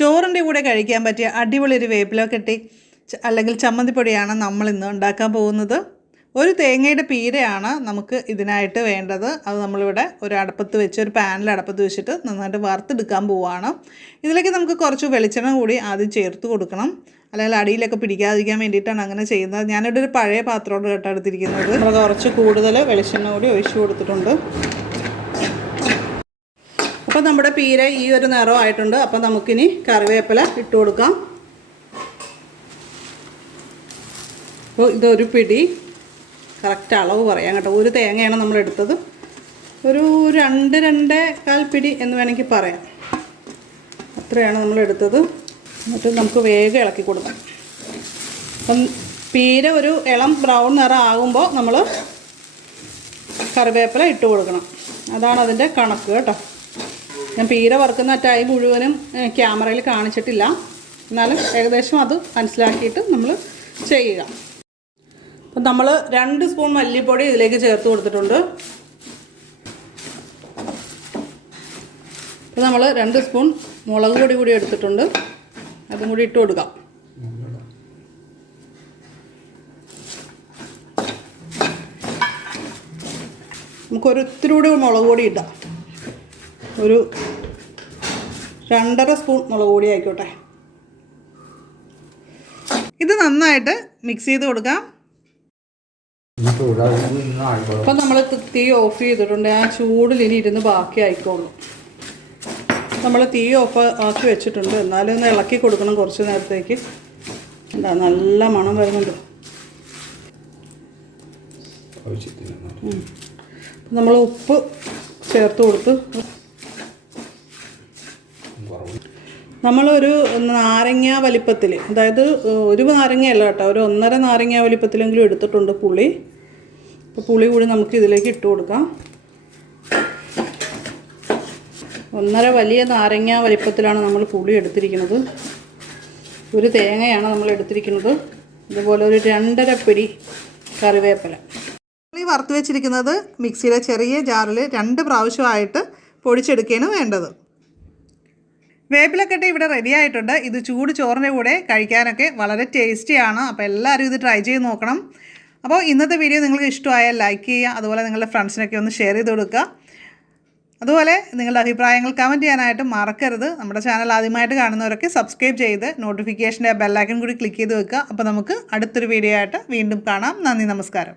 ചോറിൻ്റെ കൂടെ കഴിക്കാൻ പറ്റിയ അടിപൊളി ഒരു വേപ്പിലക്കട്ടി അല്ലെങ്കിൽ ചമ്മന്തിപ്പൊടിയാണ് നമ്മൾ ഇന്ന് ഉണ്ടാക്കാൻ പോകുന്നത്. ഒരു തേങ്ങയുടെ പീരയാണ് നമുക്ക് ഇതിനായിട്ട് വേണ്ടത്. അത് നമ്മളിവിടെ ഒരു അടുപ്പത്ത് വെച്ച് ഒരു പാനിൽ അടുപ്പത്ത് വെച്ചിട്ട് നന്നായിട്ട് വറുത്തെടുക്കാൻ പോവുകയാണ്. ഇതിലേക്ക് നമുക്ക് കുറച്ച് വെളിച്ചെണ്ണ കൂടി ആദ്യം ചേർത്ത് കൊടുക്കണം, അല്ലെങ്കിൽ അടിയിലൊക്കെ പിടിക്കാതിരിക്കാൻ വേണ്ടിയിട്ടാണ് അങ്ങനെ ചെയ്യുന്നത്. ഞാനിവിടെ ഒരു പഴയ പാത്രത്തോട് കേട്ടെടുത്തിരിക്കുന്നത്. നമ്മൾ കുറച്ച് കൂടുതൽ വെളിച്ചെണ്ണ കൂടി ഒഴിച്ചു കൊടുത്തിട്ടുണ്ട്. അപ്പോൾ നമ്മുടെ പീര ഈ ഒരു നിറമായിട്ടുണ്ട്. അപ്പോൾ നമുക്കിനി കറിവേപ്പില ഇട്ട് കൊടുക്കാം. അപ്പോൾ ഇതൊരു പിടി കറക്റ്റ് അളവ് പറയാം കേട്ടോ. ഒരു തേങ്ങയാണ് നമ്മൾ എടുത്തത്. ഒരു 2-2.25 പിടി എന്ന് വേണമെങ്കിൽ പറയാം. അത്രയാണ് നമ്മൾ എടുത്തത്. എന്നിട്ട് നമുക്ക് വേഗം ഇളക്കി കൊടുക്കാം. അപ്പം പീര ഒരു ഇളം ബ്രൗൺ നിറം ആകുമ്പോൾ നമ്മൾ കറിവേപ്പില ഇട്ട് കൊടുക്കണം. അതാണ് അതിൻ്റെ കണക്ക് കേട്ടോ. ഞാൻ പീര വറുക്കുന്ന ടൈം മുഴുവനും ക്യാമറയിൽ കാണിച്ചിട്ടില്ല, എന്നാലും ഏകദേശം അത് മനസ്സിലാക്കിയിട്ട് നമ്മൾ ചെയ്യുക. അപ്പം നമ്മൾ 2 സ്പൂൺ മല്ലിപ്പൊടി ഇതിലേക്ക് ചേർത്ത് കൊടുത്തിട്ടുണ്ട്. അപ്പോൾ നമ്മൾ 2 സ്പൂൺ മുളക് പൊടി കൂടി എടുത്തിട്ടുണ്ട്, അതും കൂടി ഇട്ട് കൊടുക്കാം. നമുക്കൊരു ഇത്തിരി കൂടി മുളക് പൊടി ഇടാം. ഒരു 2.5 സ്പൂൺ മുളക് പൊടി ആയിക്കോട്ടെ. ഇത് നന്നായിട്ട് മിക്സ് ചെയ്ത് കൊടുക്കാം. അപ്പം നമ്മൾ തീ ഓഫ് ചെയ്തിട്ടുണ്ട്. ആ ചൂടിൽ ഇനി ഇരുന്ന് ബാക്കി ആയിക്കോളൂ. നമ്മൾ തീ ഓഫ് ആക്കി വെച്ചിട്ടുണ്ട്, എന്നാലും ഒന്ന് ഇളക്കി കൊടുക്കണം കുറച്ച് നേരത്തേക്ക്. എന്താ നല്ല മണം വരുന്നുണ്ട്. നമ്മൾ ഉപ്പ് ചേർത്ത് കൊടുത്ത് നമ്മളൊരു നാരങ്ങ വലിപ്പത്തിൽ, അതായത് ഒരു നാരങ്ങയല്ല കേട്ടോ, ഒരു 1.5 നാരങ്ങ വലിപ്പത്തിലെങ്കിലും എടുത്തിട്ടുണ്ട് പുളി. അപ്പോൾ പുളി കൂടി നമുക്ക് ഇതിലേക്ക് ഇട്ട് കൊടുക്കാം. 1.5 വലിയ നാരങ്ങ വലിപ്പത്തിലാണ് നമ്മൾ പുളി എടുത്തിരിക്കുന്നത്. ഒരു തേങ്ങയാണ് നമ്മൾ എടുത്തിരിക്കുന്നത്. അതുപോലെ ഒരു 2.5 പിടി കറിവേപ്പില. പുളി വറുത്ത് വെച്ചിരിക്കുന്നത് മിക്സിയിലെ ചെറിയ ജാറിൽ 2 പ്രാവശ്യമായിട്ട് പൊടിച്ചെടുക്കുകയാണ് വേണ്ടത്. വേപ്പിലക്കട്ടി ഇവിടെ റെഡി ആയിട്ടുണ്ട്. ഇത് ചൂട് ചോറിൻ്റെ കൂടെ കഴിക്കാനൊക്കെ വളരെ ടേസ്റ്റിയാണ്. അപ്പോൾ എല്ലാവരും ഇത് ട്രൈ ചെയ്ത് നോക്കണം. അപ്പോൾ ഇന്നത്തെ വീഡിയോ നിങ്ങൾക്ക് ഇഷ്ടമായാൽ ലൈക്ക് ചെയ്യുക, അതുപോലെ നിങ്ങളുടെ ഫ്രണ്ട്സിനൊക്കെ ഒന്ന് ഷെയർ ചെയ്ത് കൊടുക്കുക. അതുപോലെ നിങ്ങളുടെ അഭിപ്രായങ്ങൾ കമൻറ്റ് ചെയ്യാനായിട്ട് മറക്കരുത്. നമ്മുടെ ചാനൽ ആദ്യമായിട്ട് കാണുന്നവരൊക്കെ സബ്സ്ക്രൈബ് ചെയ്ത് നോട്ടിഫിക്കേഷൻ്റെ ബെല്ലൈക്കൺ കൂടി ക്ലിക്ക് ചെയ്ത് വെക്കുക. അപ്പോൾ നമുക്ക് അടുത്തൊരു വീഡിയോ ആയിട്ട് വീണ്ടും കാണാം. നന്ദി, നമസ്കാരം.